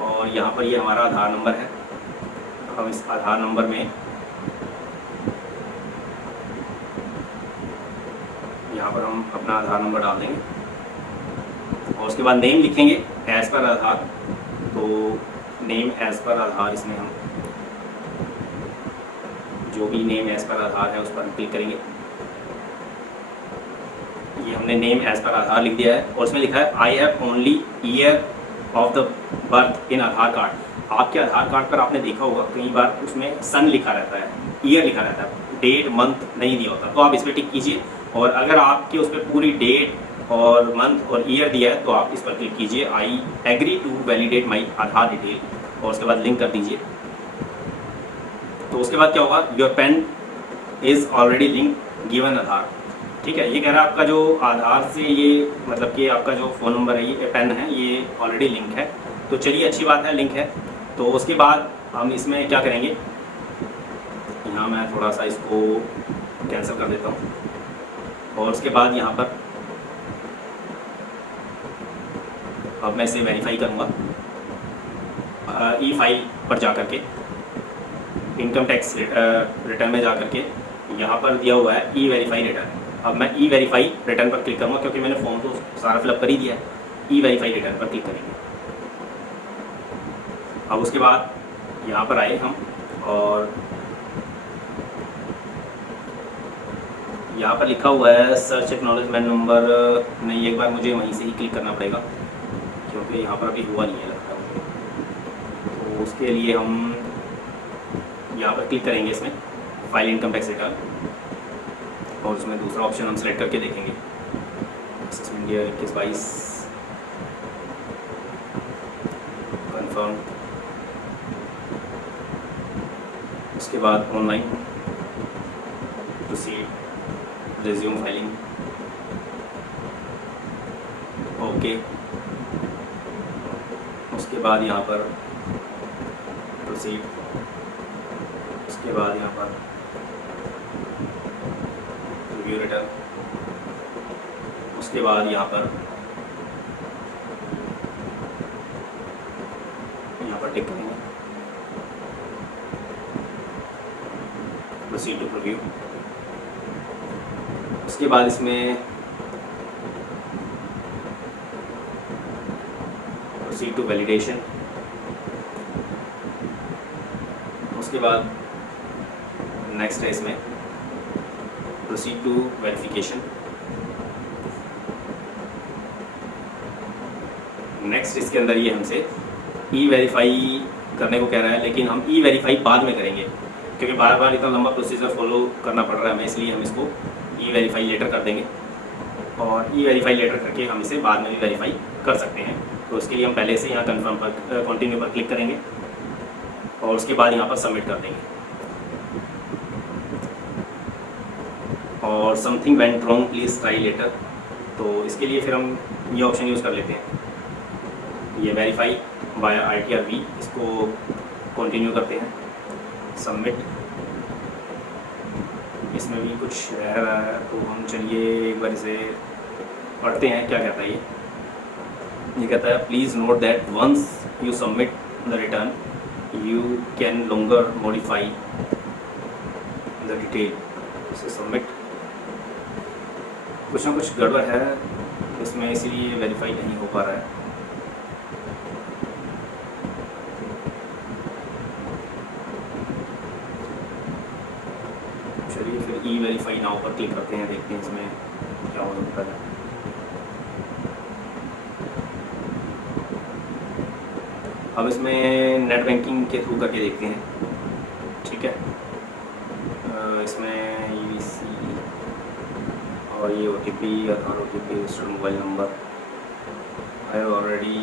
और यहाँ पर ये हमारा आधार नंबर है। हम इस आधार नंबर में यहाँ पर हम अपना आधार नंबर डाल देंगे और उसके बाद नेम लिखेंगे एज़ पर आधार। तो नेम एज़ पर आधार, इसमें हम जो भी नेम एज़ पर आधार है उस पर क्लिक करेंगे। ये हमने नेम एज़ पर आधार लिख दिया है और उसमें लिखा है I have only year of the birth in Aadhaar card. आपके आधार कार्ड पर आपने देखा होगा कई बार उसमें सन लिखा रहता है, ईयर लिखा रहता है, डेट मंथ नहीं दिया होता। तो आप इस पर टिक कीजिए और अगर आपके उस पर पूरी डेट और मंथ और ईयर दिया है तो आप इस पर क्लिक कीजिए, I agree to validate my Aadhaar detail, और उसके बाद लिंक कर दीजिए। तो उसके बाद क्या होगा, your PAN is already link given Aadhaar. ठीक है, ये कह रहा है आपका जो आधार से ये मतलब कि आपका जो फ़ोन नंबर है, ये पेन है, ये ऑलरेडी लिंक है। तो चलिए अच्छी बात है, लिंक है। तो उसके बाद हम इसमें क्या करेंगे, यहाँ मैं थोड़ा सा इसको कैंसिल कर देता हूँ और उसके बाद यहाँ पर अब मैं इसे वेरीफाई करूँगा ई फाइल पर जा कर के, इनकम टैक्स रिटर्न में जा कर के यहाँ पर दिया हुआ है ई वेरीफाई रिटर्न। अब मैं ई वेरीफाई रिटर्न पर क्लिक करूँगा क्योंकि मैंने फॉर्म तो सारा फिलअप कर ही दिया है। ई वेरीफाई रिटर्न पर क्लिक करेंगे। अब उसके बाद यहाँ पर आए हम और यहाँ पर लिखा हुआ है सर्च एक्नॉलेजमेंट नंबर, नहीं एक बार मुझे वहीं से ही क्लिक करना पड़ेगा क्योंकि यहाँ पर अभी हुआ नहीं है लगता है। तो उसके लिए हम यहाँ पर क्लिक करेंगे इसमें फाइल इनकम टैक्स रिटर्न, और उसमें दूसरा ऑप्शन हम सेलेक्ट करके देखेंगे असेसमेंट ईयर 21-22 कन्फर्म। उसके बाद online proceed, resume filing, okay. उसके बाद यहाँ पर प्रोसीड, उसके बाद यहाँ पर रिव्यू रिटर्न, उसके बाद यहाँ पर टिक करेंगे प्रोसीड टू प्रीव्यू। उसके बाद इसमें प्रोसीड टू वैलिडेशन, उसके बाद नेक्स्ट है इसमें प्रोसीड टू वेरिफिकेशन। नेक्स्ट इसके अंदर ये हमसे ई वेरीफाई करने को कह रहा है, लेकिन हम ई वेरीफाई बाद में करेंगे क्योंकि बार बार इतना लंबा प्रोसीजर फॉलो करना पड़ रहा है हमें, इसलिए हम इसको ई वेरीफाई लेटर कर देंगे और ई वेरीफाई लेटर करके हम इसे बाद में भी वेरीफाई कर सकते हैं। तो उसके लिए हम पहले से यहाँ कन्फर्म पर कंटिन्यू पर क्लिक करेंगे और उसके बाद यहाँ पर सबमिट कर देंगे। और something went wrong please try later, तो इसके लिए फिर हम ये ऑप्शन यूज़ कर लेते हैं, ये वेरीफाई बाय ITR-V, इसको कंटिन्यू करते हैं, सबमिट। इसमें भी कुछ रह रहा है तो हम चलिए एक बार इसे पढ़ते हैं क्या कहता है ये कहता है please note that once you submit the return you can longer modify the detail. इसे सबमिट, कुछ ना कुछ गड़बड़ है इसमें, इसीलिए वेरीफाई नहीं हो पा रहा है। चलिए फिर ई वेरीफाई नाउ पर क्लिक करते हैं, देखते हैं इसमें क्या हो सकता है। अब इसमें नेट बैंकिंग के थ्रू करके देखते हैं, ठीक है। इसमें EVC और ये OTP, आधार OTP, रजिस्टर्ड मोबाइल नंबर है ऑलरेडी।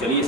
चलिए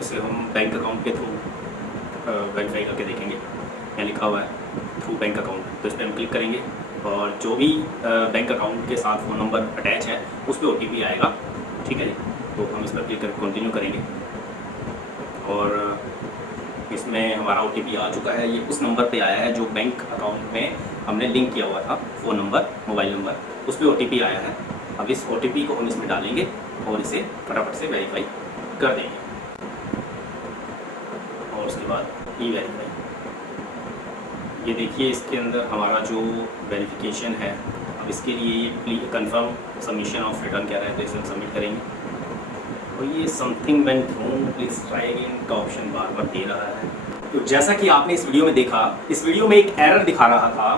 इसे हम बैंक अकाउंट के थ्रू वेरीफाई करके देखेंगे। यहाँ लिखा हुआ है थ्रू बैंक अकाउंट, तो इस पर हम क्लिक करेंगे और जो भी बैंक अकाउंट के साथ फ़ोन नंबर अटैच है उस पर OTP आएगा, ठीक है। तो हम इस पर क्लिक करके कंटिन्यू करेंगे और इसमें हमारा OTP आ चुका है। ये उस नंबर पे आया है जो बैंक अकाउंट में हमने लिंक किया हुआ था, फ़ोन नंबर, मोबाइल नंबर, उस पर OTP आया है। अब इस OTP को हम इसमें डालेंगे और इसे फटाफट से वेरीफाई कर देंगे और उसके बाद ई वेरीफाई। ये देखिए इसके अंदर हमारा जो वेरिफिकेशन है, अब इसके लिए कंफर्म सबमिशन ऑफ रिटर्न कह रहा है, तो इसे हम सबमिट करेंगे। और ये something went wrong please try again का ऑप्शन बार बार दे रहा है। तो जैसा कि आपने इस वीडियो में देखा, इस वीडियो में एक एरर दिखा रहा था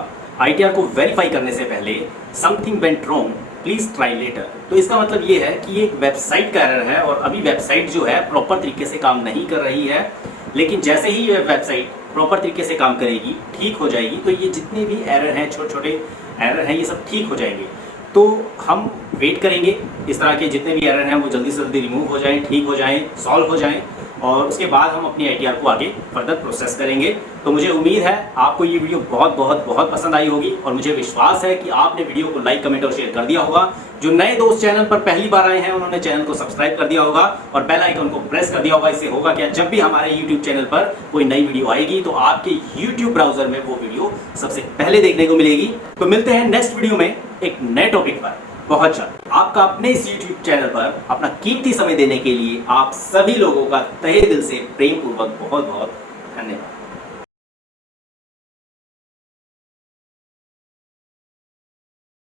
ITR को वेरीफाई करने से पहले something went wrong please try later. तो इसका मतलब ये है कि ये एक वेबसाइट का एरर है और अभी वेबसाइट जो है प्रॉपर तरीके से काम नहीं कर रही है, लेकिन जैसे ही ये वेबसाइट प्रॉपर तरीके से काम करेगी, ठीक हो जाएगी, तो ये जितने भी एरर हैं, छोटे छोटे एरर हैं, ये सब ठीक हो जाएंगे। तो हम वेट करेंगे इस तरह के जितने भी एरर हैं वो जल्दी से जल्दी रिमूव हो जाएं, ठीक हो जाएं, सॉल्व हो जाएं, और उसके बाद हम अपनी ITR को आगे फर्दर प्रोसेस करेंगे। तो मुझे उम्मीद है आपको ये वीडियो बहुत बहुत बहुत पसंद आई होगी, और मुझे विश्वास है कि आपने वीडियो को लाइक, कमेंट और शेयर कर दिया होगा। जो नए दोस्त चैनल पर पहली बार आए हैं उन्होंने चैनल को सब्सक्राइब कर दिया होगा और बेल आइकन को प्रेस कर दिया होगा। इससे होगा क्या, जब भी हमारे YouTube चैनल पर कोई नई वीडियो आएगी तो आपके YouTube ब्राउजर में वो वीडियो सबसे पहले देखने को मिलेगी। तो मिलते हैं नेक्स्ट वीडियो में एक नए टॉपिक पर बहुत जल्द। आपका अपने इस YouTube चैनल पर अपना कीमती समय देने के लिए आप सभी लोगों का तहे दिल से प्रेम पूर्वक बहुत बहुत धन्यवाद।